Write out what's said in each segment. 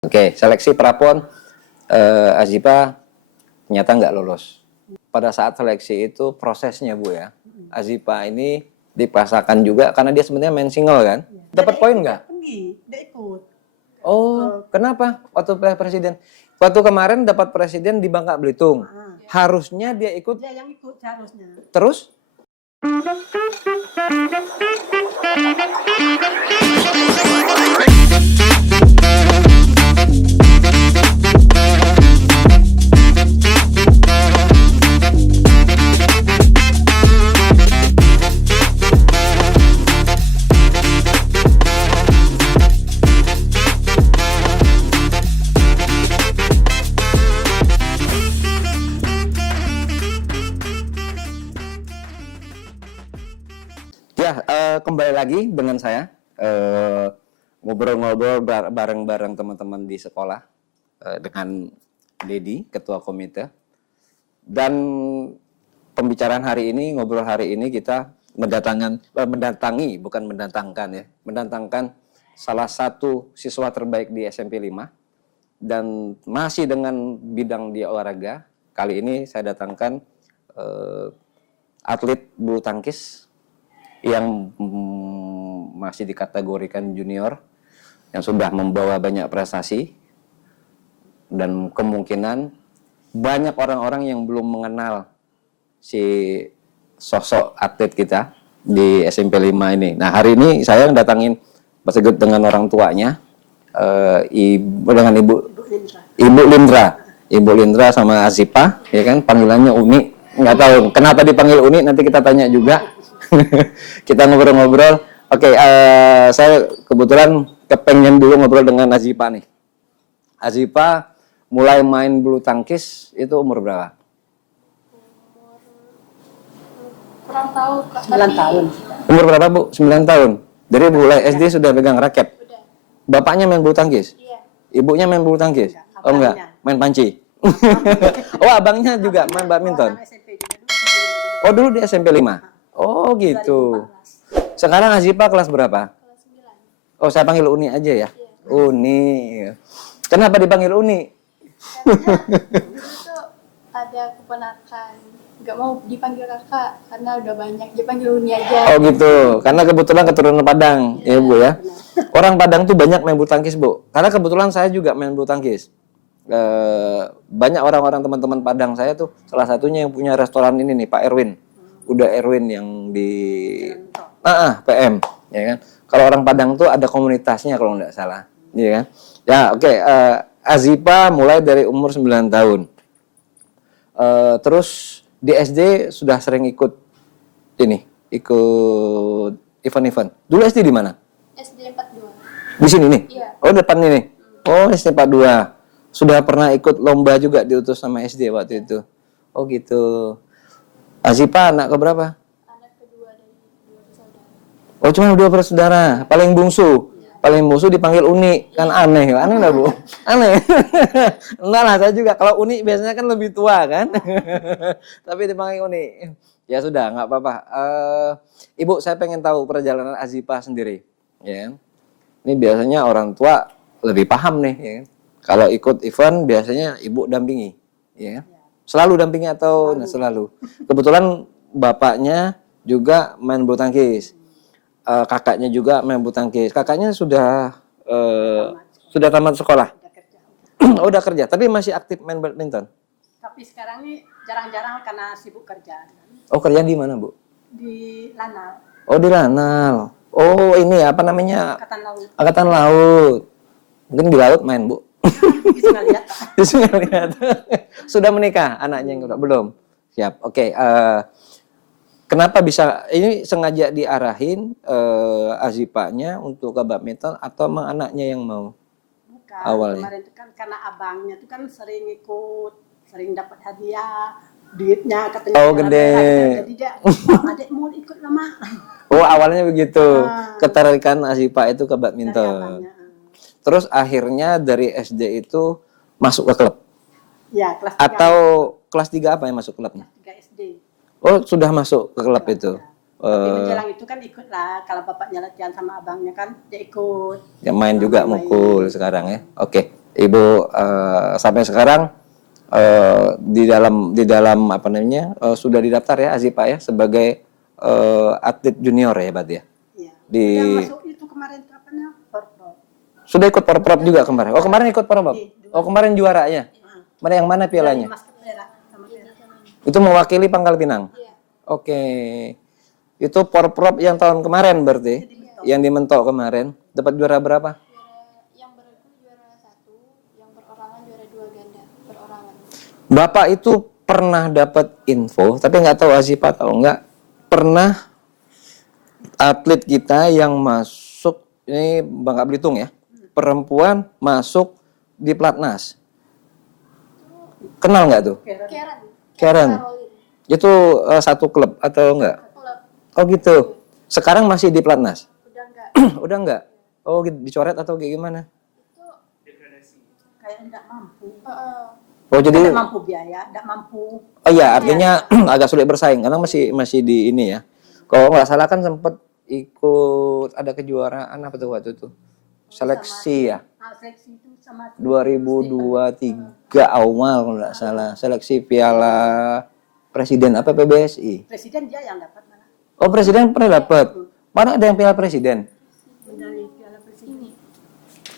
Oke, seleksi prapon Azipa ternyata nggak lolos. Pada saat seleksi itu prosesnya Bu ya, Azipa ini dipaksakan juga karena dia sebenarnya main single kan. Dapat poin nggak? Nggak ikut. Oh, kenapa? Waktu presiden. Waktu kemarin dapat presiden di Bangka Belitung. Harusnya dia ikut. Dia yang ikut seharusnya. Terus? Ya, kembali lagi dengan saya ngobrol-ngobrol bareng-bareng teman-teman di sekolah dengan Dedi, ketua komite. Dan pembicaraan hari ini, ngobrol hari ini kita mendatangkan salah satu siswa terbaik di SMP 5 dan masih dengan bidang di olahraga. Kali ini saya datangkan atlet bulu tangkis yang masih dikategorikan junior, yang sudah membawa banyak prestasi, dan kemungkinan banyak orang-orang yang belum mengenal si sosok atlet kita di SMP 5 ini. Nah, hari ini saya datangin Pak Segut dengan orang tuanya, dengan Ibu Lindra sama Azipa, ya kan, panggilannya Uni. Nggak tahu kenapa dipanggil Uni, nanti kita tanya juga. Kita ngobrol-ngobrol. Oke, saya kebetulan kepengen dulu ngobrol dengan Azipa nih. Azipa mulai main bulu tangkis itu umur berapa? Kurang tahu, Kak. 9 tahun. Umur berapa, Bu? 9 tahun. Dari mulai SD sudah pegang raket. Udah. Bapaknya main bulu tangkis? Iya. Ibunya main bulu tangkis? Oh enggak, main panci. Oh, abangnya juga main badminton. Oh, dulu di SMP 5. Oh, gitu. Sekarang Azipa kelas berapa? Kelas 9. Oh, saya panggil Uni aja ya. Iya. Uni. Kenapa dipanggil Uni? Karena dulu tuh ada keponakan nggak mau dipanggil kakak karena udah banyak, dipanggil Uni aja. Oh, gitu. Karena kebetulan keturunan Padang, ya Bu ya. Orang Padang tuh banyak main bulu tangkis, Bu. Karena kebetulan saya juga main bulu tangkis. Banyak orang-orang teman-teman Padang saya tuh, salah satunya yang punya restoran ini nih, Pak Erwin. Udah Erwin yang di PM, ya kan. Kalau orang Padang tuh ada komunitasnya kalau nggak salah, ya kan. Ya, oke. Azipa mulai dari umur 9 tahun. Terus di SD sudah sering ikut event-event. Dulu SD di mana? SD 42. Di sini nih? Iya. Oh, depan ini. Oh, SD 42. Sudah pernah ikut lomba juga diutus sama SD waktu itu. Oh, gitu. Azipa anak keberapa? Anak kedua dari 2 bersaudara. Oh, cuma 2 bersaudara. Paling bungsu. Paling bungsu dipanggil Uni. Kan aneh. Aneh nggak, Bu? Aneh. Enggak lah, saya juga. Kalau Uni biasanya kan lebih tua kan. Tapi dipanggil Uni. Ya sudah, nggak apa-apa. Ibu, saya pengen tahu perjalanan Azipa sendiri. Ya. Ini biasanya orang tua lebih paham nih. Ya. Kalau ikut event biasanya ibu dampingi. Ya. Selalu dampingi atau selalu? Kebetulan bapaknya juga main bulu tangkis. Kakaknya juga main bulu tangkis. Kakaknya sudah tamat sekolah. Oh, udah kerja, tapi masih aktif main badminton. Tapi sekarang ini jarang-jarang karena sibuk kerja. Oh, kerja di mana, Bu? Di Lanal, Oh, di Lanal. Oh, ini apa namanya? Angkatan Laut. Angkatan Laut. Mungkin di laut main, Bu. Bisa nggak lihat? Bisa lihat. Sudah menikah anaknya yang belum? Siap. Oke. Kenapa bisa ini sengaja diarahin Azipanya untuk ke badminton atau emang anaknya yang mau? Bukan. Awalnya. Kemarin itu kan karena abangnya itu kan sering ikut, sering dapat hadiah, duitnya katanya. Oh, gede. Jadi dia, "Oh, adik mau ikut lama." Oh, awalnya begitu. Ketertarikan Azipa itu ke Dari badminton. abangnya. Terus akhirnya dari SD itu masuk ke klub. Ya, kelas 3. Atau kelas 3 apa yang masuk klubnya? 3 SD. Oh, sudah masuk ke klub itu. Tapi menjelang itu kan ikut lah, kalau bapaknya latihan sama abangnya kan dia ikut. Ya main juga mukul sekarang ya. Oke. Ibu sampai sekarang di dalam apa namanya sudah didaftar ya Azipa ya sebagai atlet junior ya berarti ya. Iya. Di Udah masuk itu kemarin tuh apa namanya? Porprov. sudah ikut porprov juga kemarin. Oh kemarin ikut porprov. Oh kemarin juaranya. Mana yang mana pialanya? Mas Pereira sama Pereira. Itu mewakili Pangkal Pinang. Iya. Oke. Itu porprov yang tahun kemarin berarti. Yang di Mentok kemarin dapat juara berapa? Yang beregu juara 1, yang perorangan juara 2 ganda perorangan. Bapak itu pernah dapat info, tapi nggak tahu Azipa tahu nggak, pernah atlet kita yang masuk, ini Bangka Belitung ya, perempuan masuk di Platnas. Kenal nggak tuh? Karen. Karen. Caroline. Itu satu klub atau enggak? Klub. Oh gitu. Sekarang masih di Platnas? Udah enggak. Udah enggak? Oh gitu, dicoret atau kayak gimana? Kayak enggak mampu. Oh jadi, Enggak mampu biaya, enggak mampu. oh iya artinya agak sulit bersaing karena masih di ini ya. Kalau nggak salah kan sempat ikut ada kejuaraan apa tuh waktu itu? Seleksi ya. Nah, seleksi itu sama 2023 awal kalau nggak salah. Seleksi Piala Presiden apa PBSI. presiden dia yang dapat malah. Oh presiden pernah dapat. Mana ada yang Piala Presiden? Medali Piala Presiden.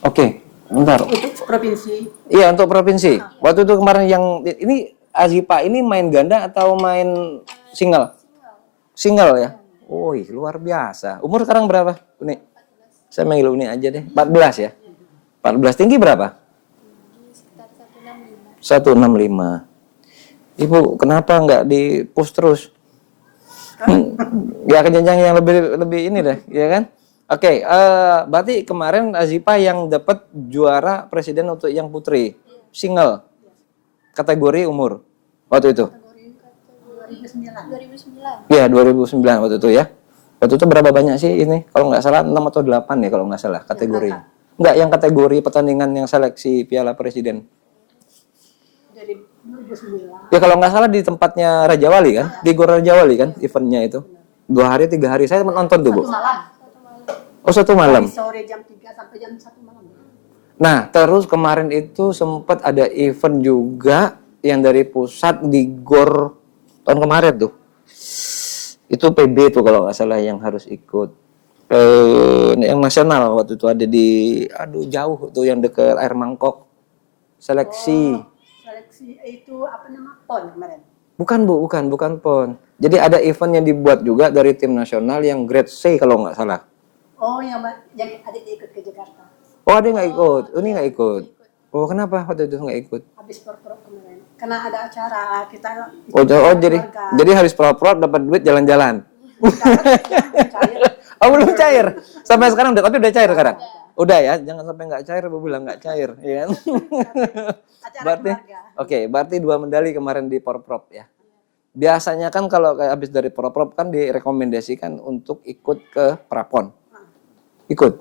Oke, bentar. Untuk provinsi. Iya untuk provinsi. Waktu itu kemarin yang ini Azipa ini main ganda atau main single? Single ya. Wih luar biasa. Umur sekarang berapa? Uni? Saya manggil Uni aja deh. 14 ya. 14 tinggi berapa? Sekitar 165. 165. Ibu kenapa nggak di push terus? Ya ke jenjang yang lebih ini deh, ya kan? Oke, berarti kemarin Azipa yang dapat juara presiden untuk yang putri single kategori umur waktu itu. 2009. Iya 2009 waktu itu ya. Waktu itu berapa banyak sih ini? Kalau nggak salah 6 atau 8 ya kalau nggak salah kategori. Nggak yang kategori pertandingan yang seleksi Piala Presiden. Dari 2009. Ya kalau nggak salah di tempatnya Raja Wali kan, di Gor Raja Wali kan eventnya itu. 2 hari 3 hari saya menonton tuh Bu. Satu malam. Oh 1 malam. Dari sore jam 3 sampai jam 1 malam. Nah terus kemarin itu sempat ada event juga yang dari pusat di Gor tahun kemarin tuh. Itu PB tuh kalau nggak salah yang harus ikut. Yang nasional waktu itu ada di, aduh jauh tuh yang dekat Air Mangkok. Seleksi. Seleksi itu apa nama? PON kemarin. Bukan Bu, bukan PON. Jadi ada event yang dibuat juga dari tim nasional yang grade C kalau nggak salah. Oh, yang adik ikut ke Jakarta. Oh ada nggak ikut? Ini nggak ikut. Oh kenapa waktu itu nggak ikut? Habis porprov kemarin. Karena ada acara kita. Oh jadi habis pro-pro dapat duit jalan-jalan. Oh belum cair. Sampai sekarang udah, tapi udah cair sekarang. Udah ya, jangan sampai nggak cair, Bu bilang nggak cair, ya kan? Acara Berarti, keluarga. oke, berarti 2 medali kemarin di Porprov ya. Biasanya kan kalau kayak habis dari Porprov kan direkomendasikan untuk ikut ke Prapon. Ikut.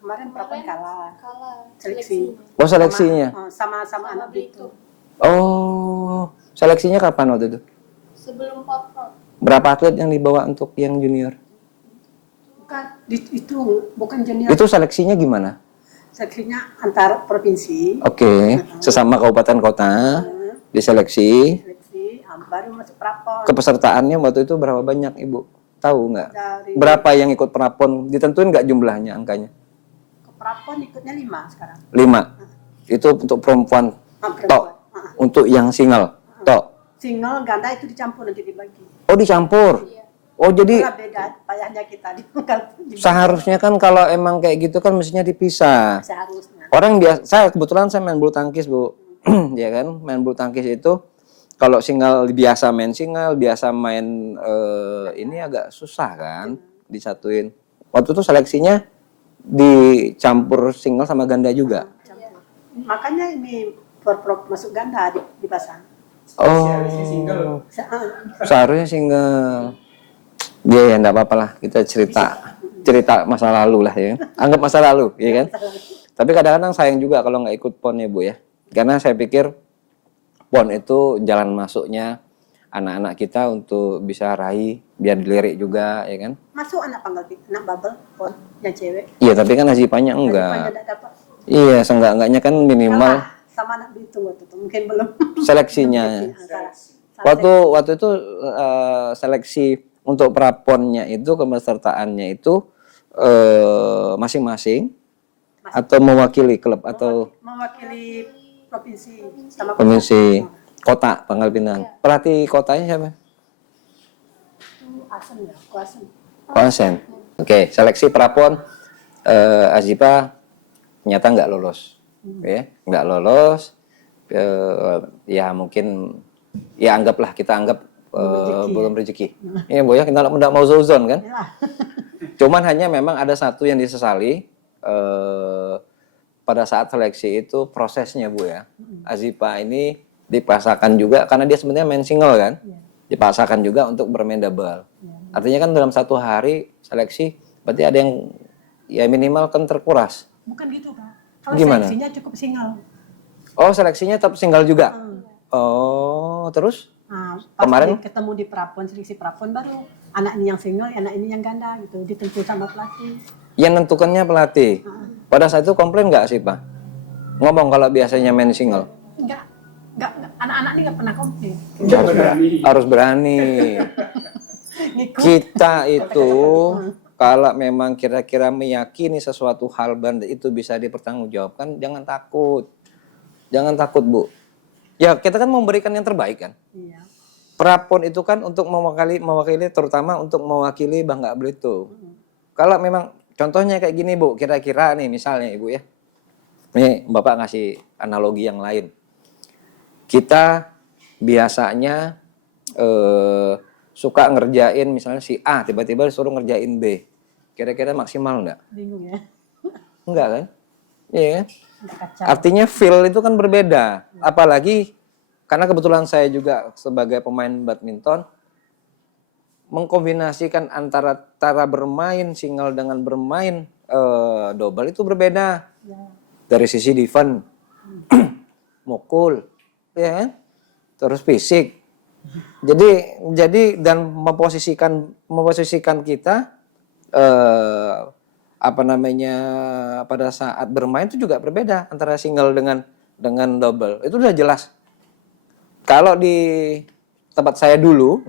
Kemarin Prapon kalah. Kalah. Seleksi. Oh seleksinya. Sama anak itu. Oh seleksinya kapan waktu itu? Sebelum pop-pop. Berapa atlet yang dibawa untuk yang junior? Bukan itu bukan junior. Itu seleksinya gimana? Seleksinya antar provinsi. Oke, sesama kabupaten kota diseleksi. Seleksi baru masuk Prapon. Kepesertaannya waktu itu berapa banyak Ibu? Tahu nggak? Dari Berapa yang ikut Prapon? Ditentuin nggak jumlahnya angkanya? ke Prapon ikutnya 5 sekarang. 5. Itu untuk perempuan. Perempuan. Tok. Untuk yang single. Tok. Single ganda itu dicampur nanti dibagi. Oh dicampur. Oh jadi Itulah beda payahnya kita seharusnya kan kalau emang kayak gitu kan mestinya dipisah. seharusnya. Orang biasa, saya kebetulan saya main bulu tangkis Bu, ya kan, main bulu tangkis itu kalau single biasa main single, biasa main ini agak susah kan disatuin. Waktu itu seleksinya dicampur single sama ganda juga. Campur. Makanya ini porprov masuk ganda dipasang. Oh, Se- ah, seharusnya single. Ya enggak apa-apa lah, kita cerita masa lalu lah ya. Anggap masa lalu, ya kan? Tapi kadang-kadang sayang juga kalau nggak ikut PON ya Bu ya. Karena saya pikir PON itu jalan masuknya anak-anak kita untuk bisa raih, biar dilirik juga, ya kan? Masuk anak bubble pon yang cewek. Iya, tapi kan Azipanya Banyak enggak. tidak dapat. Iya, seenggak-enggaknya kan minimal Karena sama anak Belitung waktu itu mungkin belum. seleksinya. Salah Waktu itu seleksi untuk praponnya itu kepesertaannya itu masing-masing atau mewakili klub atau mewakili provinsi sama komisi kota Pangkal Pinang. Pelatih kotanya siapa? itu Asen ya, Kuasen. Konsen. Oke, seleksi prapon Azipa ternyata nggak lolos. Ya, nggak lolos. Ya mungkin ya kita anggap belum rezeki. Iya Bu ya, kita nggak mau zuzon kan. Ya. Cuman hanya memang ada satu yang disesali pada saat seleksi itu prosesnya Bu ya. Azipa ini dipaksakan juga karena dia sebenarnya main single kan. Dipaksakan juga untuk bermain double. Artinya kan dalam satu hari seleksi berarti ada yang ya minimal kan terkuras. Bukan gitu Pak. Kalau Gimana? seleksinya cukup single. Oh, seleksinya tetap single juga. Oh, terus Nah, pas Kemarin? ketemu di prapon, seleksi prapon baru anak ini yang single, anak ini yang ganda gitu, ditentu sama pelatih. yang nentukannya pelatih. Pada saat itu komplain nggak sih Pak? Ngomong kalau biasanya main single. Enggak, anak-anak ini nggak pernah komplain. Harus berani. Ngikut. Kita itu kalau memang kira-kira meyakini sesuatu hal dan itu bisa dipertanggungjawabkan, jangan takut. Jangan takut, Bu. Ya, kita kan memberikan yang terbaik kan. Iya. Prapon itu kan untuk mewakili terutama untuk mewakili Bangka Belitung. Kalau memang contohnya kayak gini, Bu, kira-kira nih misalnya Ibu ya. Nih, Bapak ngasih analogi yang lain. Kita biasanya suka ngerjain misalnya si A tiba-tiba disuruh ngerjain B. Kira-kira maksimal enggak? Bingung ya. Enggak kan? Iya kan? Enggak kacau. Artinya feel itu kan berbeda. Apalagi karena kebetulan saya juga sebagai pemain badminton mengkombinasikan antara cara bermain single dengan bermain double itu berbeda. Ya. Dari sisi defense, mukul, ya kan? Terus fisik. Jadi dan memposisikan kita pada saat bermain itu juga berbeda antara single dengan double. Itu udah jelas. Kalau di tempat saya dulu,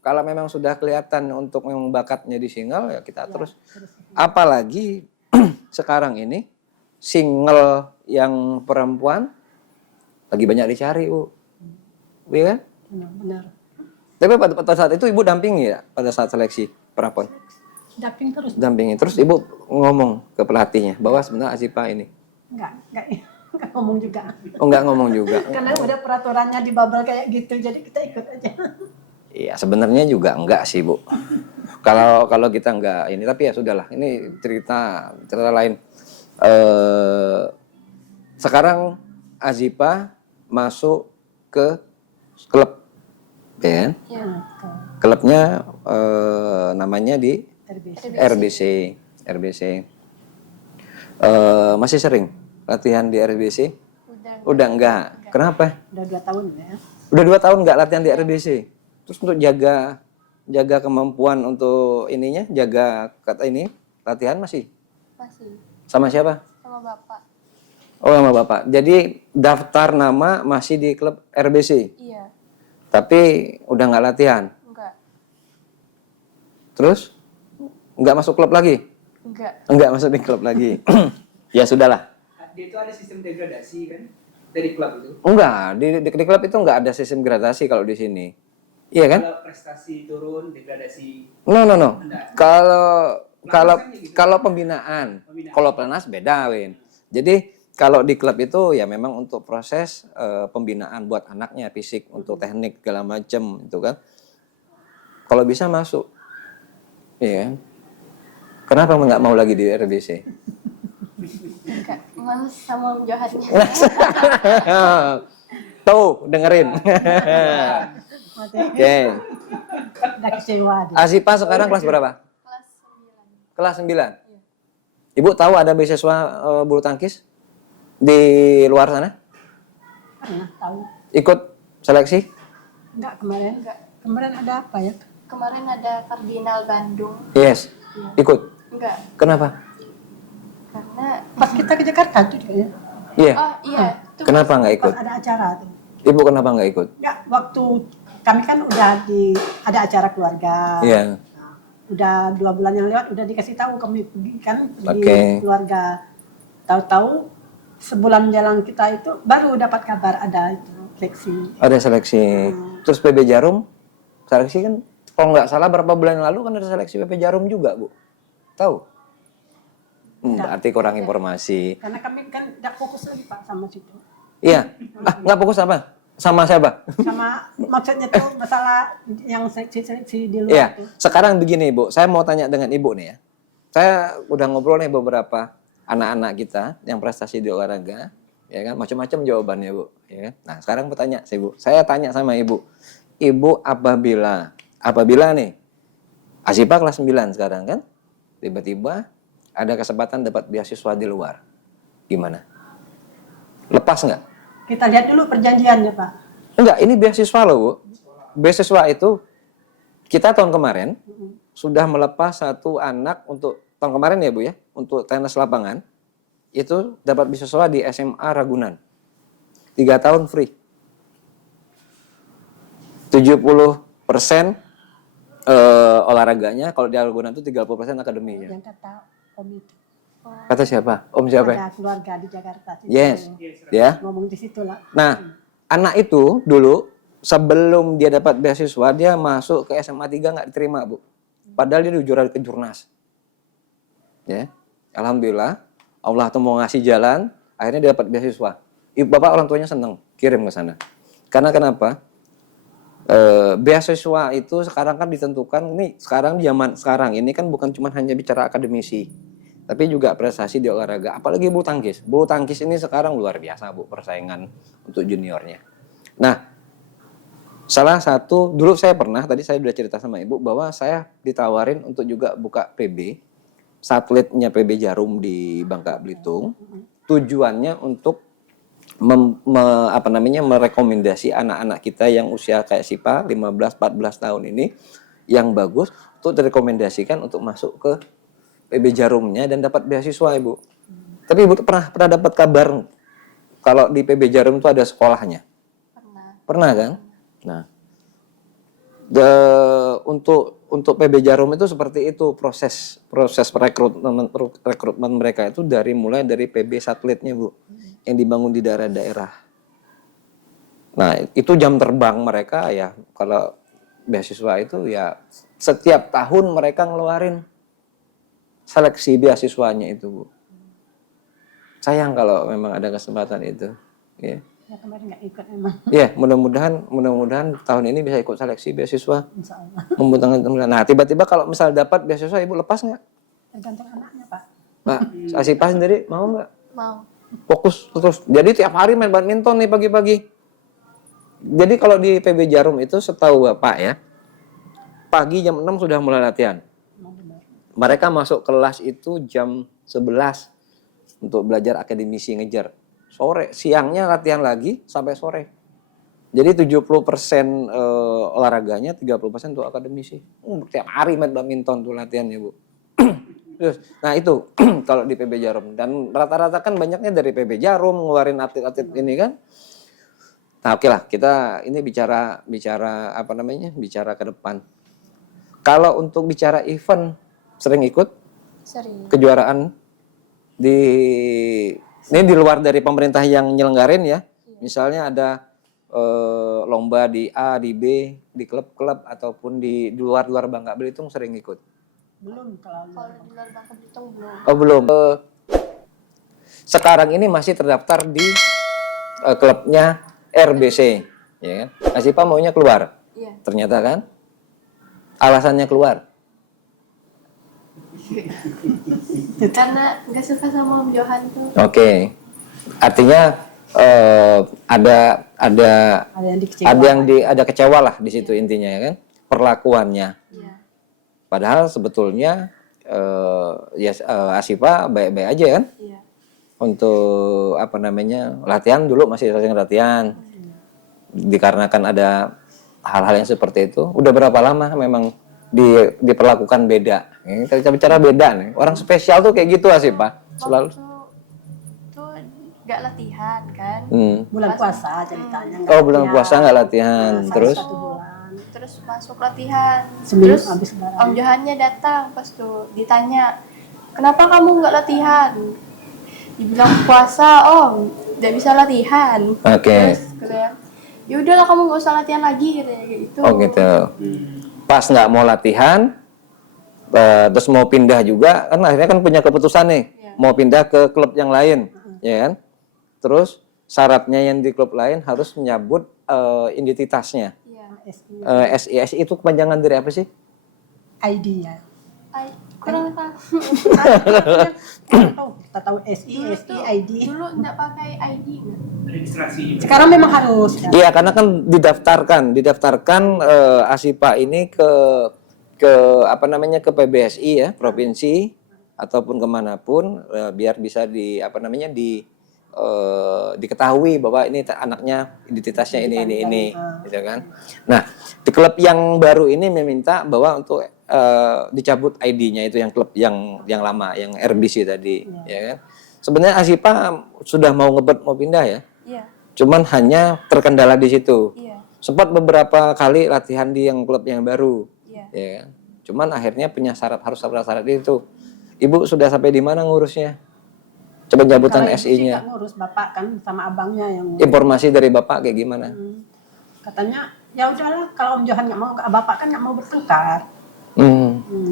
kalau memang sudah kelihatan untuk memang bakatnya di single ya kita terus. Apalagi sekarang ini single yang perempuan lagi banyak dicari, Bu. Iya kan? Benar. Tapi pada saat itu Ibu dampingi ya pada saat seleksi prapon? Damping terus. Dampingi. Terus Ibu ngomong ke pelatihnya bahwa sebenarnya Azipa ini. Enggak ngomong juga. Oh, enggak ngomong juga. Karena udah peraturannya di bubble kayak gitu, jadi kita ikut aja. Iya, sebenarnya juga enggak sih, Bu. Kalau kita enggak ini, tapi ya sudahlah. Ini cerita lain. Sekarang Azipa masuk ke klub, ya kan? Ya. Klubnya namanya di RBC. RBC. Masih sering latihan di RBC? Udah Enggak. Kenapa? Udah 2 tahun ya. Udah 2 tahun enggak latihan di RBC. Terus untuk jaga kemampuan untuk ininya, jaga latihan masih masih sama siapa? sama bapak. Oh, sama Bapak. Jadi daftar nama masih di klub RBC. Iya, Tapi udah nggak latihan. enggak, Terus nggak masuk klub lagi? enggak. Nggak masuk di klub lagi. Ya sudahlah. Dia itu ada sistem degradasi kan dari klub itu. Enggak, di klub itu nggak ada sistem gradasi kalau di sini. Iya kan? Kalau prestasi turun, degradasi. No. Enggak. Kalau pembinaan, kalau pelatnas beda, Win. Jadi kalau di klub itu ya memang untuk proses pembinaan buat anaknya, fisik, untuk teknik segala macam itu kan. Kalau bisa masuk. Iya kan? Kenapa nggak mau lagi di RBC? Enggak, males sama jahatnya. Tuh, dengerin. Oke. Udah kecewa dia. Azipa sekarang kelas berapa? Kelas 9. Kelas 9. Ibu tahu ada beasiswa bulu tangkis di luar sana? Pernah tahu. Ikut seleksi? Enggak kemarin. Enggak. Kemarin ada apa ya? Kemarin ada Kardinal Bandung. Yes. Ikut. Enggak, Kenapa? karena karena Pas kita ke Jakarta tuh dia. Iya. oh iya itu Kenapa nggak ikut? Pas ada acara tuh. Ibu kenapa nggak ikut? Enggak, waktu kami kan udah ada acara keluarga. Iya. Udah 2 bulan yang lewat udah dikasih tahu kami pergi kan pergi Oke. keluarga. Tahu-tahu sebulan jalan kita itu baru dapat kabar ada itu seleksi. Ada seleksi. Terus PB Jarum, seleksi kan kalau nggak salah berapa bulan yang lalu kan ada seleksi PB Jarum juga, Bu. Tahu? Berarti kurang informasi. Karena kami kan tidak fokus lagi Pak sama situ. Iya. Nggak fokus apa? Sama siapa? Sama maksudnya tuh masalah yang seleksi di luar Iya. tuh. Sekarang begini, Bu. Saya mau tanya dengan Ibu nih ya. Saya udah ngobrol nih beberapa anak-anak kita yang prestasi di olahraga, ya kan? Macam-macam jawabannya, Bu. Ya kan? Nah, sekarang bertanya sih, Bu. Saya tanya sama Ibu. Ibu apabila nih Asipa kelas 9 sekarang kan, tiba-tiba ada kesempatan dapat beasiswa di luar. Gimana? Lepas nggak? Kita lihat dulu perjanjiannya Pak. Enggak, ini beasiswa loh, Bu. Beasiswa itu kita tahun kemarin sudah melepas satu anak untuk tahun kemarin ya, Bu ya, untuk tenis lapangan. Itu dapat beasiswa di SMA Ragunan. 3 tahun free. 70% olahraganya, kalau di Ragunan itu 30% akademinya. Yang kata Om itu. Kata siapa? Om siapa? Ada keluarga di Jakarta. situ. Yes. Ya. Ngomong di situ lah. Nah, anak itu dulu sebelum dia dapat beasiswa, dia masuk ke SMA 3 nggak diterima, Bu. Padahal dia juara ke Jurnas. Ya. Alhamdulillah, Allah tuh mau ngasih jalan, akhirnya dia dapat beasiswa. Ibu bapak orang tuanya seneng, kirim ke sana. Karena kenapa? Beasiswa itu sekarang kan ditentukan, ini sekarang zaman sekarang ini kan bukan cuma hanya bicara akademisi, tapi juga prestasi di olahraga, apalagi bulu tangkis. Bulu tangkis ini sekarang luar biasa, Bu, persaingan untuk juniornya. Nah, salah satu, dulu saya pernah, tadi saya sudah cerita sama Ibu, bahwa saya ditawarin untuk juga buka PB, satelitnya PB Jarum di Bangka Belitung, tujuannya untuk merekomendasi anak-anak kita yang usia kayak Sipa, 15-14 tahun ini, yang bagus, untuk direkomendasikan untuk masuk ke PB Jarumnya dan dapat beasiswa, Ibu. Tapi Ibu pernah dapat kabar kalau di PB Jarum itu ada sekolahnya? Pernah kan? Nah, untuk PB Jarum itu seperti itu proses rekrutmen mereka itu mulai dari PB satelitnya, Bu, yang dibangun di daerah-daerah. Nah, itu jam terbang mereka ya, kalau beasiswa itu ya setiap tahun mereka ngeluarin seleksi beasiswanya itu, Bu. Sayang kalau memang ada kesempatan itu, ya. Ya kemarin nggak ikut emang. Ya, mudah-mudahan tahun ini bisa ikut seleksi beasiswa. Insya Allah. Membutangkan. Nah, tiba-tiba kalau misal dapat beasiswa, Ibu lepas nggak? Tergantung anaknya Pak. Nah, Asipa sendiri mau nggak? mau Fokus terus. Jadi tiap hari main badminton nih pagi-pagi. Jadi kalau di PB Jarum itu setahu Bapak ya, pagi jam 6 sudah mulai latihan. Mereka masuk kelas itu jam 11 untuk belajar akademisi ngejar. Sore, siangnya latihan lagi sampai sore. Jadi 70% olahraganya, 30% untuk akademisi. Tiap hari main badminton tuh latihannya, Bu. Terus, nah itu kalau di PB Jarum. Dan rata-rata kan banyaknya dari PB Jarum ngeluarin atlet-atlet ini kan. Nah, oke lah, kita ini bicara bicara ke depan. Kalau untuk bicara event, sering ikut sering kejuaraan ini di luar dari pemerintah yang nyelenggarin ya. Misalnya ada lomba di A, di B, di klub-klub ataupun di luar Bangka Belitung sering ikut. Belum kalau di luar Bangka Belitung belum. Oh, belum. Sekarang ini masih terdaftar di klubnya RBC, ya kan? Asipa maunya keluar. Iya. Ternyata kan alasannya keluar. Karena nggak suka sama Om Johan tuh. Oke. Artinya ada yang dikecewakan. ada kecewa lah di situ intinya ya kan, perlakuannya. Iya. Padahal sebetulnya Asipa baik-baik aja kan. Iya. Untuk latihan dulu masih sering latihan. Dikarenakan ada hal-hal yang seperti itu. Udah berapa lama memang diperlakukan beda? Kita bicara beda nih. Orang spesial tuh kayak gitu Asipa. Selalu. Waktu nggak latihan kan. Bulan Pas- puasa ceritanya. nggak Oh, bulan latihan. puasa nggak latihan. Nah, Terus? satu bulan. Terus masuk latihan. Seminggu Terus habis lebaran. Om Johannya datang pas tuh ditanya, kenapa kamu nggak latihan? Dibilang puasa, Om, nggak bisa latihan. Oke. Terus katanya, ya udahlah kamu nggak usah latihan lagi katanya kayak gitu. Oh gitu. Pas nggak mau latihan, terus mau pindah juga, kan akhirnya kan punya keputusan nih, Iya. mau pindah ke klub yang lain, ya kan? Terus syaratnya yang di klub lain harus menyabut identitasnya. Iya. SI, SI itu kepanjangan dari apa sih? ID ya. Kurang tahu. Kita tahu SI, Dulu SI, tuh- ID. Dulu nggak pakai ID nggak? Registrasi juga. Sekarang memang harus. Ya. Iya, karena kan didaftarkan ASIPA ini ke apa namanya ke PBSI ya, provinsi ataupun kemanapun biar bisa di apa namanya diketahui bahwa ini anaknya identitasnya ini gitu kan. Nah, di klub yang baru ini meminta bahwa untuk dicabut ID-nya itu yang klub yang lama, yang RBC tadi, ya kan. Sebenarnya ASIPA sudah mau ngebet mau pindah ya. Iya. Cuman hanya terkendala di situ. Iya. Sempat beberapa kali latihan di yang klub yang baru, Iya. ya kan. Cuman akhirnya punya harus syarat itu. Ibu sudah sampai di mana ngurusnya? Coba jabutan Kalau ibu sih SI-nya. nggak ngurus, bapak kan sama abangnya yang ngurus. Informasi dari bapak kayak gimana? Katanya ya udahlah kalau Om Johan nggak mau, bapak kan nggak mau bertengkar.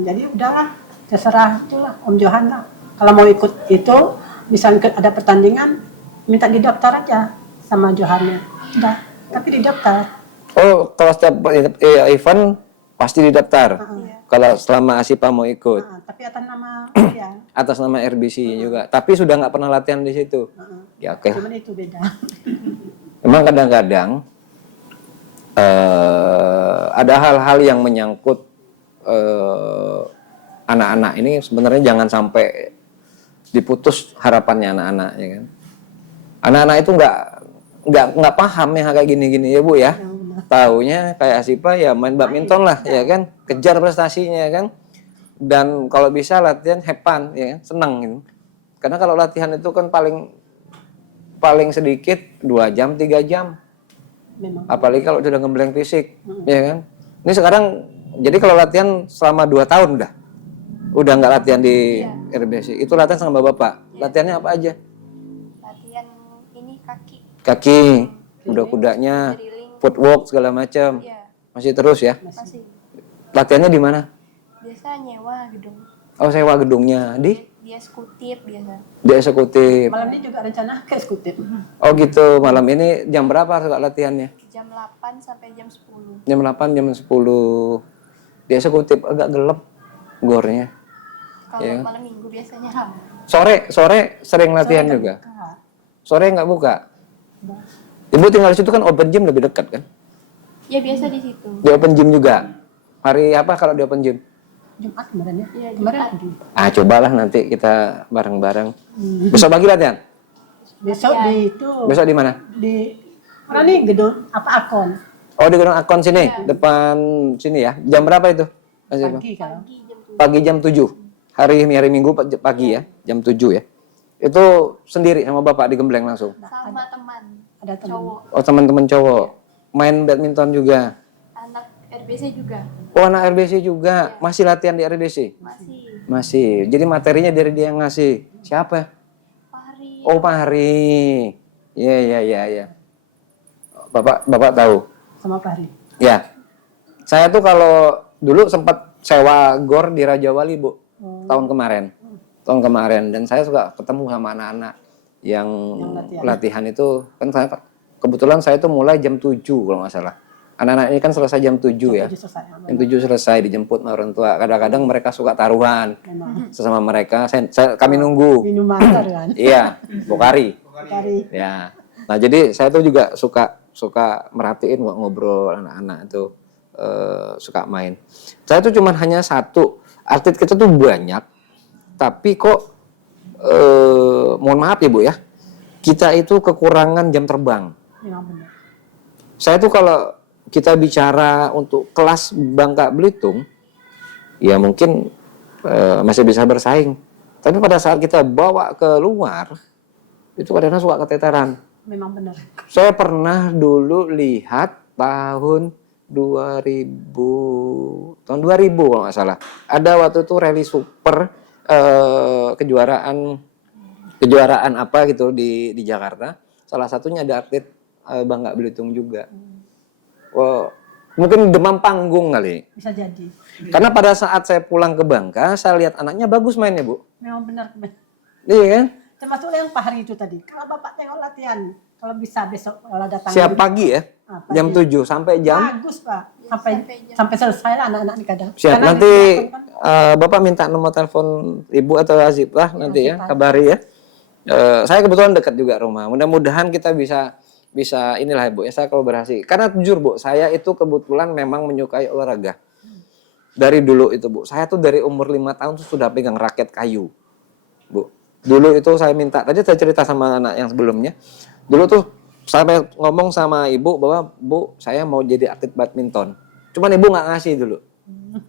Jadi udahlah, terserah itulah Om Johan lah. Kalau mau ikut itu, misalnya ada pertandingan, minta didaftar aja sama Johannya. Udah, tapi didaftar. Oh, kalau setiap event pasti didaftar. Iya. Kalau selama ASIPA mau ikut Nah, tapi atas nama dia. atas nama RBC juga. Tapi sudah nggak pernah latihan di situ. Ya oke. Cuman itu beda. Memang kadang-kadang ada hal-hal yang menyangkut anak-anak ini sebenarnya jangan sampai diputus harapannya anak-anak, ya kan. Anak-anak itu nggak paham ya kayak gini-gini ya Bu ya. Taunya kayak ASIPA ya main badminton lah ya kan, kejar prestasinya ya kan. Dan kalau bisa latihan hepan ya kan, senang gitu. Karena kalau latihan itu kan paling sedikit 2 jam 3 jam. Memang. Apalagi kalau sudah ngembleng fisik, ya kan. Ini sekarang jadi kalau latihan selama 2 tahun udah nggak latihan di RBC. Itu latihan sama bapak. Latihannya apa aja? Latihan ini kaki. Kaki, kuda-kudanya, Drilling. footwork segala macam. Iya. Masih terus ya? Masih. Latihannya di mana? Biasa nyewa gedung. Oh, sewa gedungnya di Dia skutif biasa. eksekutif. Malam ini juga rencana ke eksekutif. Oh gitu. Malam ini jam berapa suka latihannya? Jam 8 sampai jam 10. Jam 8, jam 10. Di eksekutif agak gelap gornya. Kalau Iya. malam minggu biasanya ramai. Sore sering latihan juga. Sore nggak buka. Ibu tinggal di situ kan open gym lebih dekat kan? Ya biasa di situ. Di open gym juga. Hari apa kalau di open gym? Jumat kemarin ya. Iya, Kemarin Jumat. lagi. Ah, cobalah nanti kita bareng-bareng. Besok pagi latihan. Besok di itu Besok di mana? di mana nih gedung apa Akon Oh, di gedung Akon sini, depan sini ya. Jam berapa itu? Mas Eko? pagi kalau. Pagi jam 7. Pagi jam 7. Hari Minggu pagi ya, jam 7 ya. Itu sendiri sama Bapak di Gembleng langsung. Sama teman. Ada teman. Cowok. Oh, teman-teman cowok. Main badminton juga. Anak RBC juga. Oh, anak RBC juga. Masih latihan di RBC? Masih. Masih. Jadi materinya dari dia yang ngasih. Siapa? Pari. Oh, Pak Hari. Iya. Bapak tahu. Sama Fahri. Ya. Saya tuh kalau dulu sempat sewa gor di Raja Wali, Bu. Tahun kemarin. Dan saya suka ketemu sama anak-anak yang latihan itu. Kan kebetulan saya tuh mulai jam 7 kalau nggak salah. Anak-anak ini kan selesai jam 7 ya. Jadi selesai. Jam 7 selesai dijemput sama orang tua. Kadang-kadang mereka suka taruhan Memang. sesama mereka. Kami nunggu. Minum master kan. Iya, Bokari. Dari Ya. Nah, jadi saya tuh juga suka merhatiin kok ngobrol anak-anak itu suka main. Saya tuh cuman hanya satu. Atlet kita tuh banyak. Tapi kok mohon maaf ya, Bu ya. Kita itu kekurangan jam terbang. memang benar. Saya tuh kalau kita bicara untuk kelas Bangka Belitung, ya mungkin masih bisa bersaing. Tapi pada saat kita bawa ke luar, itu kadang-kadang suka keteteran. Memang benar. Saya pernah dulu lihat tahun 2000 kalau nggak salah. Ada waktu itu rally super kejuaraan apa gitu di Jakarta. Salah satunya ada atlet Bangka Belitung juga. Wah, mungkin demam panggung kali. Bisa jadi. Karena pada saat saya pulang ke Bangka, saya lihat anaknya bagus mainnya, Bu. Memang benar. Iya kan? Termasuk yang Pak Hari itu tadi. Kalau Bapak tengok latihan, kalau bisa besok kalau datang. Siap pagi ya? Pagi. Jam 7 sampai jam. Bagus, Pak. Sampai selesai lah anak-anak di kadang. Siap. Karena Nanti kan, Bapak minta nomor telepon Ibu atau Azib lah nanti ya, Azib, kabari ya. Saya kebetulan dekat juga rumah. Mudah-mudahan kita bisa inilah ya, Bu ya, saya kolaborasi. Karena jujur, Bu, saya itu kebetulan memang menyukai olahraga. Dari dulu itu, Bu. Saya tuh dari umur 5 tahun tuh sudah pegang raket kayu. Bu. Dulu itu saya minta, tadi saya cerita sama anak yang sebelumnya. Dulu tuh sampai ngomong sama ibu bahwa, Bu, saya mau jadi atlet badminton. Cuman ibu nggak ngasih dulu.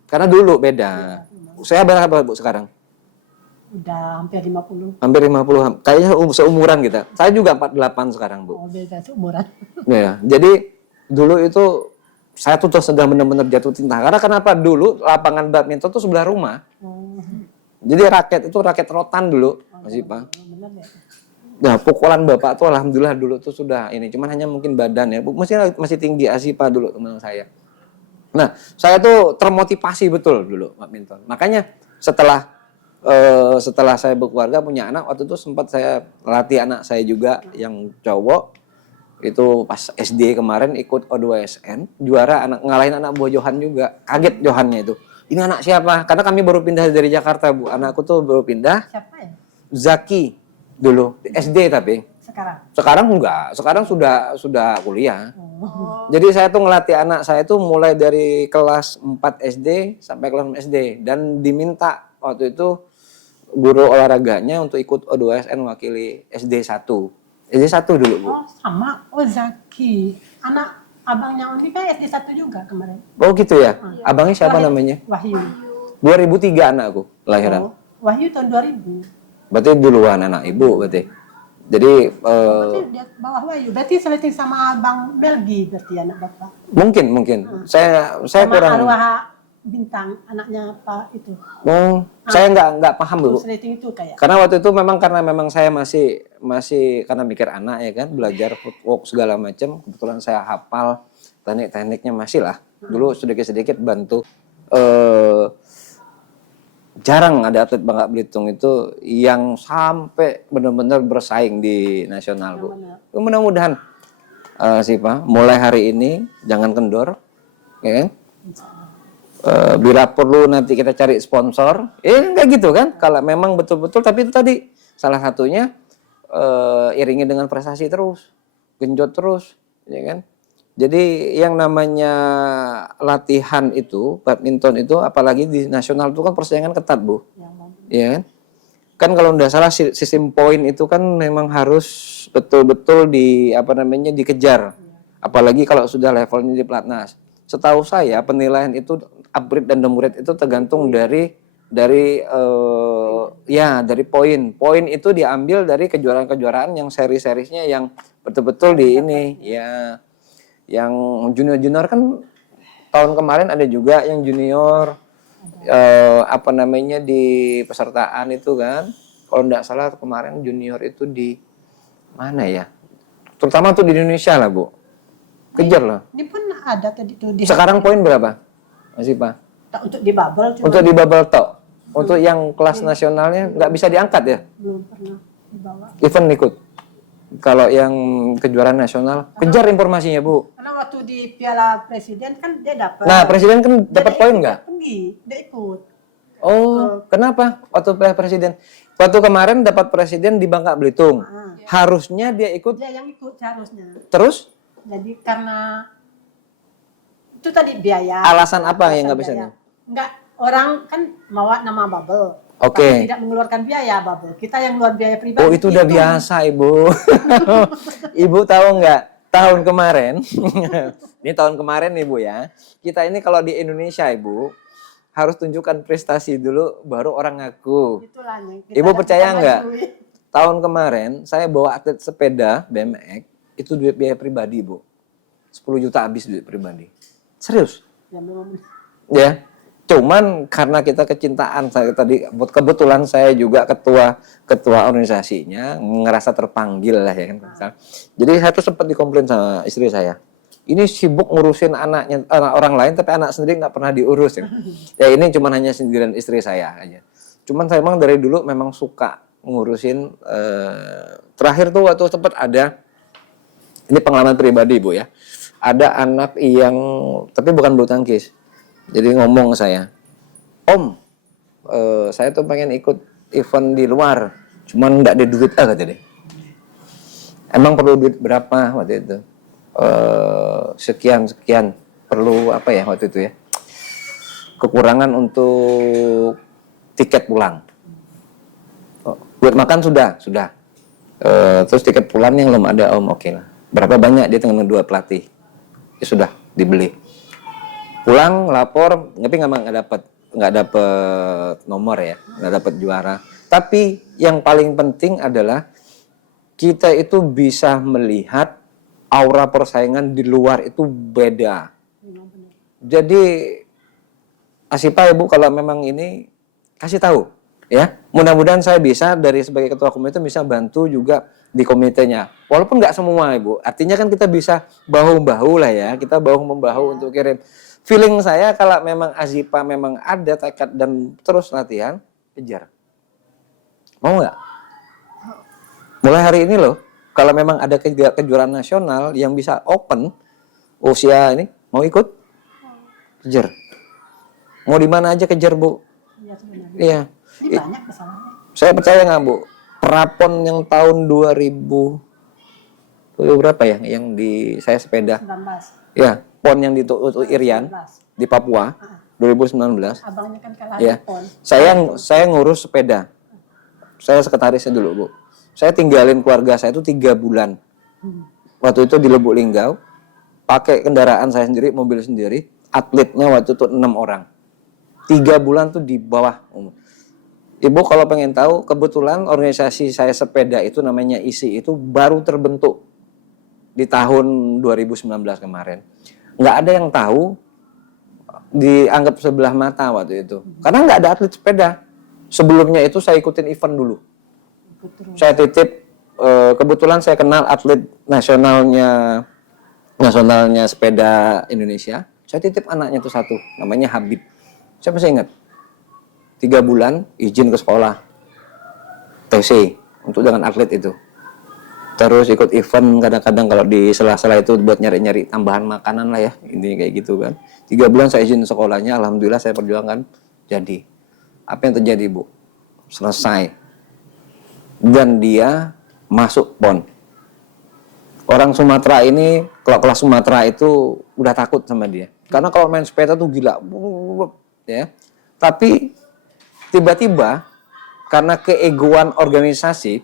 Karena dulu beda. Saya berapa, Bu, sekarang? udah hampir 50. Hampir 50. Kayaknya seumuran kita. Saya juga 48 sekarang, Bu. Oh, beda seumuran. Ya, jadi dulu itu saya tuh sedang benar-benar jatuh cinta. Karena kenapa? Dulu lapangan badminton tuh sebelah rumah. Oh, Jadi raket itu raket rotan dulu, Mas Ipa. benar ya. Nah, pukulan Bapak tuh alhamdulillah dulu tuh sudah ini. Cuman hanya mungkin badan ya. Masih tinggi Asipa dulu teman saya. Nah, saya tuh termotivasi betul dulu badminton. Makanya setelah saya berkeluarga punya anak, waktu itu sempat saya latih anak saya juga yang cowok. Itu pas SD kemarin ikut O2SN, juara, ngalahin anak buah Johan juga. Kaget Johannya itu. Ini anak siapa? Karena kami baru pindah dari Jakarta, Bu. Anakku tuh baru pindah. Siapa ya? Zaki dulu, SD tapi. Sekarang. Sekarang enggak, sekarang sudah kuliah. Oh. Jadi saya tuh ngelatih anak saya tuh mulai dari kelas 4 SD sampai kelas 6 SD dan diminta waktu itu guru olahraganya untuk ikut O2SN wakili SD 1. SD 1 dulu, Bu. Oh, sama. Oh, Zaki. Anak abangnya Uni kan SD 1 juga kemarin. Oh gitu ya. Abangnya siapa namanya? Wahyu. 2003 anakku lahiran. Oh, Wahyu tahun 2000. Berarti duluan anak Ibu berarti. Jadi Berarti dia bawah Wahyu. Berarti seleting sama Bang Melgi berarti anak Bapak. mungkin. Saya Sama kurang. arwah Bintang anaknya Pak itu. Oh, saya nggak paham, Bu. Seleting itu kayak. Karena waktu itu karena memang saya masih karena mikir anak ya kan, belajar footwork segala macam. Kebetulan saya hafal teknik-tekniknya masih lah. Dulu sedikit-sedikit bantu. Jarang ada atlet Bangka Belitung itu yang sampai benar-benar bersaing di nasional, Bu. Mudah-mudahan sih Pak, mulai hari ini jangan kendor, ya kan? Bila perlu nanti kita cari sponsor, enggak gitu kan? Kalau memang betul-betul, tapi itu tadi salah satunya iringi dengan prestasi terus, genjot terus, ya kan? Jadi yang namanya latihan itu, badminton itu, apalagi di nasional itu kan persaingan ketat, Bu, ya kan? Kan kalau tidak salah sistem poin itu kan memang harus betul-betul dikejar, apalagi kalau sudah levelnya di pelatnas. Setahu saya penilaian itu upgrade dan downgrade itu tergantung dari poin. Poin itu diambil dari kejuaraan-kejuaraan yang seri-serisnya yang betul-betul di ini ya. Yang junior-junior kan tahun kemarin ada juga yang junior di pesertaan itu kan. Kalau tidak salah kemarin junior itu di mana ya? Terutama tuh di Indonesia lah, Bu. Kejar lah. Ini pun ada tadi tuh di Sekarang poin berapa? Masih Pak? untuk di bubble cuma Untuk di bubble tok. Untuk yang kelas nasionalnya nggak bisa diangkat ya? belum pernah dibawa. Event ikut. Kalau yang kejuaraan nasional, kejar informasinya, Bu. Karena waktu di Piala Presiden kan dia dapat. Nah, presiden kan dapat poin nggak? Pergi, dia ikut. Oh, kenapa? Waktu presiden. Waktu kemarin dapat presiden di Bangka Belitung. Harusnya dia ikut. Dia yang ikut seharusnya. Terus? Jadi karena itu tadi biaya. Alasan apa yang nggak bisa? Enggak, orang kan mau nama bubble. Oke. Tapi tidak mengeluarkan biaya bubble. Kita yang keluar biaya pribadi. Oh, itu udah biasa, Ibu. Ibu tahu nggak? Tahun kemarin, ini tahun kemarin Ibu ya. Kita ini kalau di Indonesia, Ibu, harus tunjukkan prestasi dulu, baru orang ngaku. Itulah, Ibu percaya nggak? tahun kemarin saya bawa atlet sepeda BMX itu duit biaya pribadi, Bu. 10 juta habis duit pribadi. Serius. Ya memang Ya. Cuman karena kita kecintaan, saya tadi kebetulan saya juga ketua organisasinya, ngerasa terpanggil lah ya kan. Jadi saya tuh sempat dikomplain sama istri saya. Ini sibuk ngurusin anak orang lain tapi anak sendiri nggak pernah diurus ya. Ya ini cuman hanya sendirian istri saya aja. Cuman saya memang dari dulu memang suka ngurusin terakhir tuh waktu sempat ada ini pengalaman pribadi, Bu ya. Ada anak yang tapi bukan bulu tangkis. Jadi ngomong ke saya, "Om, saya tuh pengen ikut event di luar, cuman nggak ada duit kata deh. Emang perlu duit berapa waktu itu? Sekian perlu apa ya waktu itu ya? Kekurangan untuk tiket pulang. Buat makan sudah. Terus tiket pulang yang belum ada, Om, oke lah. Berapa banyak dia dengan 2 pelatih? Ya sudah dibeli. Pulang lapor, tapi nggak dapet nomor ya, nggak dapet juara. Tapi yang paling penting adalah kita itu bisa melihat aura persaingan di luar itu beda. Jadi Asipa ya Bu, kalau memang ini kasih tahu ya. Mudah-mudahan saya bisa dari sebagai ketua komite bisa bantu juga di komitenya. Walaupun nggak semua Ibu. Artinya kan kita bisa bahu-bahu lah ya. Kita bahu-membahu untuk kirim. Feeling saya kalau memang Asipa memang ada tekad dan terus latihan, kejar. Mau nggak? Mulai hari ini loh, kalau memang ada kejuaraan nasional yang bisa open usia ini, mau ikut? Kejar. Mau di mana aja kejar, Bu. Iya sebenarnya. Iya. Ini banyak masalahnya. Saya percaya nggak, Bu? Prapon yang tahun 2000 berapa ya yang di saya sepeda? 19. Ya, PON yang di Irian 19. di Papua 2019. Abangnya kan kalah Ya. di PON. Saya ngurus sepeda. Saya sekretarisnya dulu, Bu. Saya tinggalin keluarga saya itu 3 bulan. Waktu itu di Lubuk Linggau, pakai kendaraan saya sendiri, mobil sendiri, atletnya waktu itu 6 orang. 3 bulan tuh di bawah. Ibu kalau pengen tahu, kebetulan organisasi saya sepeda itu namanya ISI itu baru terbentuk di tahun 2019 kemarin. Nggak ada yang tahu, dianggap sebelah mata waktu itu. Karena nggak ada atlet sepeda. Sebelumnya itu saya ikutin event dulu. Saya titip, kebetulan saya kenal atlet nasionalnya sepeda Indonesia. Saya titip anaknya tuh satu, namanya Habib. Saya masih ingat. 3 bulan izin ke sekolah TC untuk dengan atlet itu. Terus ikut event kadang-kadang kalau di sela-sela itu buat nyari-nyari tambahan makanan lah ya. Ini kayak gitu kan. 3 bulan saya izin sekolahnya, alhamdulillah saya perjuangkan jadi. Apa yang terjadi, Bu? Selesai. Dan dia masuk PON. Orang Sumatera ini, kalau kelas Sumatera itu udah takut sama dia. Karena kalau main sepeda tuh gila. Ya. Tapi tiba-tiba karena keegoan organisasi,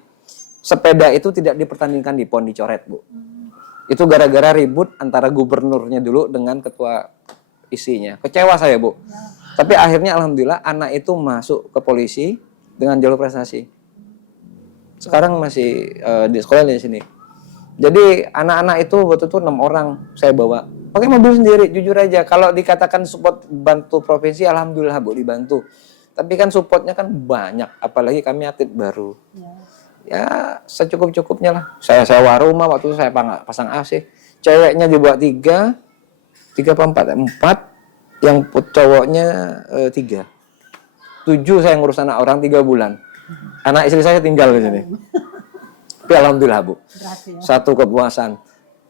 sepeda itu tidak dipertandingkan di PON, dicoret, Bu. Itu gara-gara ribut antara gubernurnya dulu dengan ketua isinya. Kecewa saya, Bu. Tapi akhirnya alhamdulillah anak itu masuk ke polisi dengan jalur prestasi. Sekarang masih di sekolah di sini. Jadi anak-anak itu waktu itu 6 orang saya bawa. Pakai mobil sendiri, jujur aja. Kalau dikatakan support bantu provinsi, alhamdulillah Bu dibantu. Tapi kan supportnya kan banyak, apalagi kami atlet baru. Ya secukup-cukupnya lah. Saya sewa rumah waktu itu saya pasang AC. Ceweknya dibawa 3 apa 4, yang cowoknya 3. 7 saya ngurus anak orang 3 bulan. Anak istri saya tinggal di sini. Tapi alhamdulillah Bu, satu kepuasan.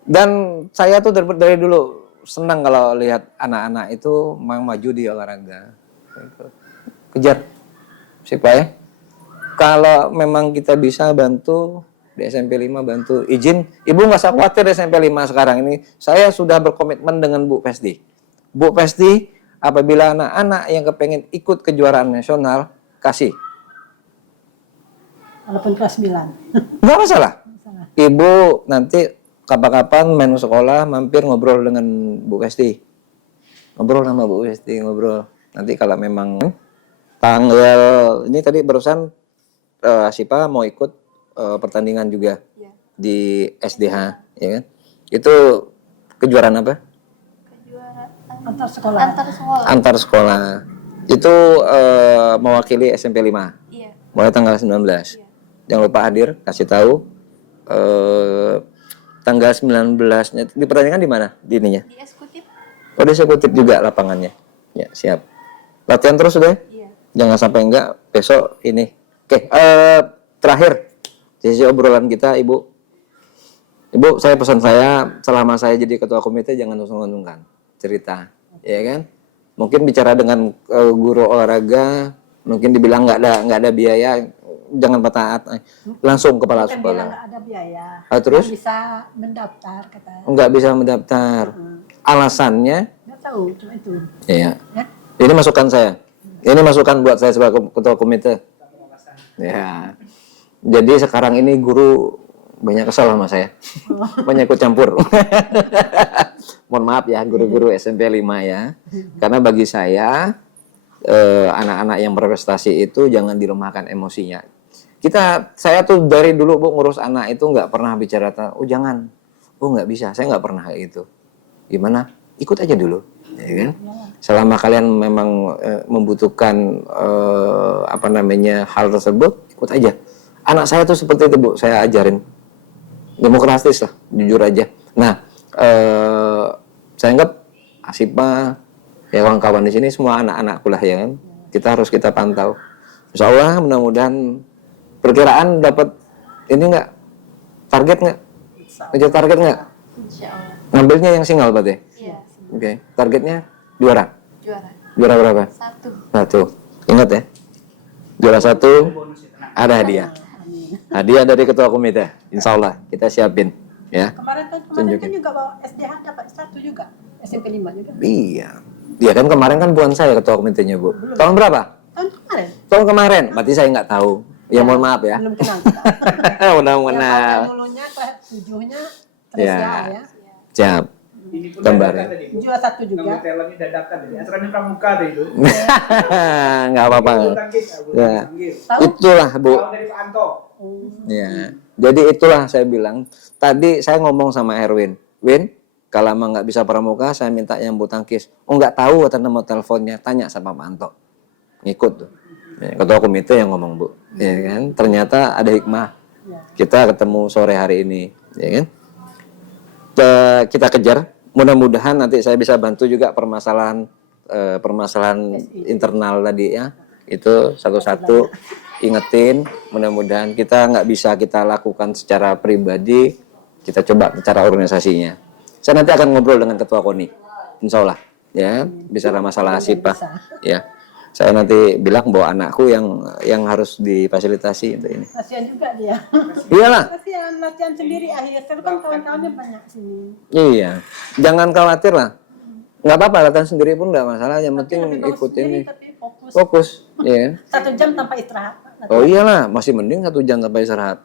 Dan saya tuh dari dulu senang kalau lihat anak-anak itu mau maju di olahraga. Kejar, siapa ya? Kalau memang kita bisa bantu di SMP 5 bantu izin, Ibu nggak usah khawatir di SMP 5 sekarang ini. Saya sudah berkomitmen dengan Bu Pesdi. Bu Pesdi, apabila anak-anak yang kepengen ikut kejuaraan nasional, kasih. Walaupun kelas 9. Nggak masalah. Ibu nanti kapan-kapan main sekolah, mampir ngobrol dengan Bu Pesdi. Ngobrol sama Bu Pesdi, ngobrol. Nanti kalau memang tanggal ini tadi barusan Asipa mau ikut pertandingan juga Iya. di SDH, ya kan? Itu kejuaraan apa? Kejuaraan Antar sekolah. antar sekolah. Antar sekolah. Itu mewakili SMP 5 Iya. mulai tanggal 19. Iya. Jangan lupa hadir, kasih tahu tanggal 19-nya di pertandingan di mana? Di ininya. Di eksekutif. Oh, di eksekutif juga lapangannya. Ya, siap. Latihan terus sudah? Iya. Jangan sampai enggak besok ini. Oke, terakhir sesi obrolan kita, Ibu. Ibu, saya pesan saya selama saya jadi ketua komite jangan sungkan-sungkan cerita, ya kan? Mungkin bicara dengan guru olahraga, mungkin dibilang nggak ada biaya, jangan patah hati. Langsung kepala Kan bilang sekolah. nggak ada biaya. Terus? Nggak bisa mendaftar kata. Nggak bisa mendaftar. Alasannya, Nggak tahu, cuma itu. ya. Ya. Ini masukan saya. Ini masukan buat saya sebagai ketua komite. Ya. Jadi sekarang ini guru banyak kesal sama saya. Banyak ikut campur. Mohon maaf ya guru-guru SMP 5 ya. Karena bagi saya anak-anak yang berprestasi itu jangan diremehkan emosinya. Saya tuh dari dulu Bu ngurus anak itu nggak pernah bicara oh jangan, oh nggak bisa, saya nggak pernah kayak gitu. Gimana? Ikut aja dulu, ya kan? Selama kalian memang membutuhkan hal tersebut, ikut aja. Anak saya tuh seperti itu Bu, saya ajarin demokratis lah, jujur aja. Nah, saya anggap Asipa, ya kawan-kawan di sini semua anak-anakku lah ya kan. Kita pantau. Insya Allah mudah-mudahan perkiraan dapat ini nggak target nggak? Ngejar target nggak? Insya Allah. Ngambilnya yang single berarti? Iya. Oke. Targetnya juara. Juara. Juara berapa? 1. 1. Ingat ya. Juara 1 ada hadiah. Hadiah dari ketua komite. Insya Allah kita siapin ya. Kemarin kan Tunjukin. juga bawa SDH dapat 1 juga. SMP 5 juga. Iya. Iya kan kemarin kan bukan saya ketua komitenya Bu. Tahun berapa? Tahun kemarin. Tahun kemarin. Berarti saya nggak tahu. Ya mohon maaf ya. Belum kenal kita. Udah Yang kenal. dulunya kelas 7-nya Ya. Tresia ya. Siap. Ini pun Gambar dadakan ya. tadi, Bu. Juara 1 juga. Ngambil talentnya dadakan tadi. Aturannya pramuka tadi itu. Nggak apa-apa. Bulu tangkis, bulu Ya. tangkis. Tahu? Itulah Bu. Kalau dari Pak Anto. Ya. Jadi itulah saya bilang. Tadi saya ngomong sama Erwin. Win, kalau emang nggak bisa pramuka, saya minta yang bulu tangkis. Oh nggak tahu atau nomor teleponnya, tanya sama Pak Anto. Ngikut tuh. Ya, ketua komite yang ngomong Bu. Ya kan? Ternyata ada hikmah. Kita ketemu sore hari ini, ya kan? Kita kejar. Mudah-mudahan nanti saya bisa bantu juga permasalahan internal tadi ya. Itu satu-satu ingetin. Mudah-mudahan kita nggak bisa kita lakukan secara pribadi, kita coba secara organisasinya. Saya nanti akan ngobrol dengan ketua KONI, insya Allah ya, bicara masalah Asipa ya. Saya nanti bilang bahwa anakku yang harus difasilitasi untuk ini. Kasihan juga dia. Iyalah. Kasihan latihan sendiri akhir. Seru kan kawan-kawannya banyak sini. Iya, jangan khawatir lah. Nggak apa-apa latihan sendiri pun nggak masalah. Yang penting Tapi bagus ikut sendiri, ini. tapi fokus. Fokus, ya. 1 jam tanpa istirahat. Oh iyalah, masih mending 1 jam tanpa istirahat.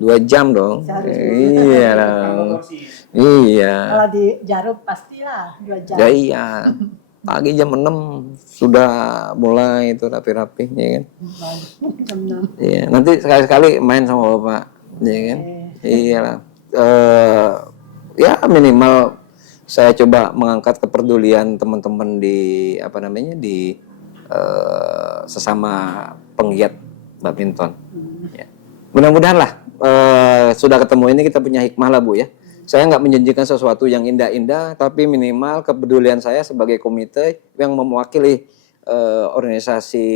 2 jam dong. Iya dong. Iya. Kalau di Jarum pastilah 2 jam. Ya iya. Pagi jam 6 sudah mulai itu rapi-rapi, ya kan? Jam 6. Iya. Nanti sekali-sekali main sama bapak, ya kan? Iya lah. Ya minimal saya coba mengangkat kepedulian teman-teman di sesama penggiat badminton. Ya. Mudah-mudahan lah sudah ketemu ini kita punya hikmah lah Bu ya. Saya nggak menjanjikan sesuatu yang indah-indah, tapi minimal kepedulian saya sebagai komite yang mewakili organisasi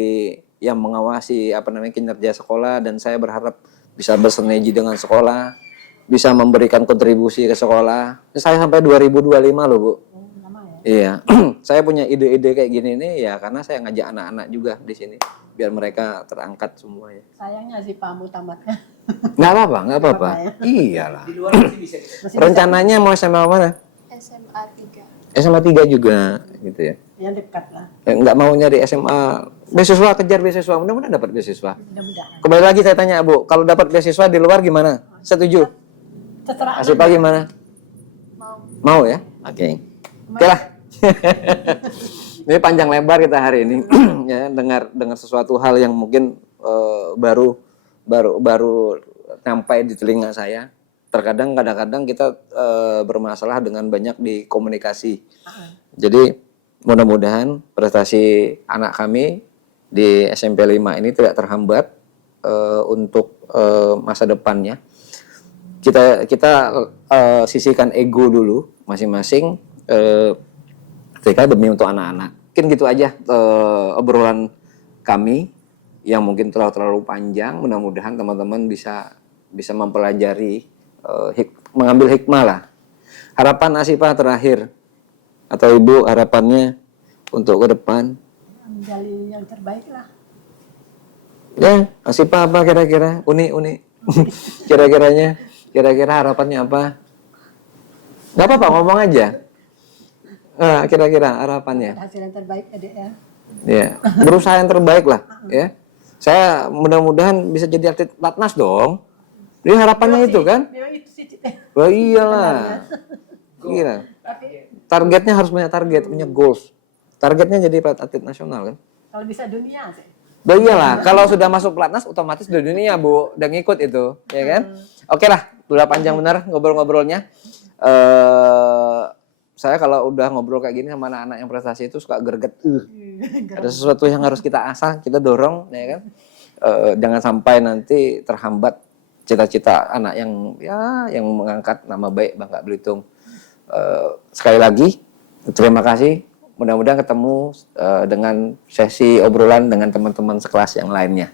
yang mengawasi kinerja sekolah, dan saya berharap bisa bersinergi dengan sekolah, bisa memberikan kontribusi ke sekolah. Saya sampai 2025 loh Bu. Iya, saya punya ide-ide kayak gini nih ya karena saya ngajak anak-anak juga di sini biar mereka terangkat semua ya. Sayangnya sih Pak tamatnya. Nggak apa-apa, nggak apa-apa. ya. Iyalah. Di luar masih bisa kita. Rencananya mau SMA mana? SMA 3. SMA 3 juga gitu ya. Yang dekat lah. Nggak mau nyari SMA beasiswa, kejar beasiswa, mudah-mudahan dapat beasiswa. Mudah-mudahan. Kembali lagi saya tanya Bu, kalau dapat beasiswa di luar gimana? Setuju? Terserah. Asipa gimana? Mau ya? Oke. Oke lah. Ini panjang lebar kita hari ini ya dengar sesuatu hal yang mungkin baru sampai di telinga saya. Kadang-kadang kita bermasalah dengan banyak di komunikasi. Jadi mudah-mudahan prestasi anak kami di SMP 5 ini tidak terhambat untuk masa depannya. Kita sisihkan ego dulu masing-masing ketika demi untuk anak-anak. Mungkin gitu aja obrolan kami yang mungkin terlalu panjang. Mudah-mudahan teman-teman bisa mempelajari, mengambil hikmah lah. Harapan Asifah terakhir atau Ibu, harapannya untuk ke depan? Menjadi yang terbaik lah. Ya, Asifah apa kira-kira? Uni. Kira-kira harapannya apa? Gak apa-apa, ngomong aja. Kira-kira harapannya? Hasil yang terbaik ya, Dek ya. Ya, berusaha yang terbaik lah, ya. Saya mudah-mudahan bisa jadi atlet platnas dong. Jadi harapannya itu kan? Memang itu sih, Cik. Wah iyalah. Gila. Targetnya harus punya target, punya goals. Targetnya jadi atlet nasional kan? Kalau bisa dunia sih. Bah iyalah, kalau sudah masuk pelatnas otomatis di dunia Bu, udah ngikut itu, ya kan? Oke lah, udah panjang bener ngobrol-ngobrolnya. Saya kalau udah ngobrol kayak gini sama anak-anak yang prestasi itu suka greget. Ada sesuatu yang harus kita asah, kita dorong, ya kan? Jangan sampai nanti terhambat cita-cita anak yang mengangkat nama baik Bangka Belitung. Sekali lagi, terima kasih. Mudah-mudahan ketemu dengan sesi obrolan dengan teman-teman sekelas yang lainnya.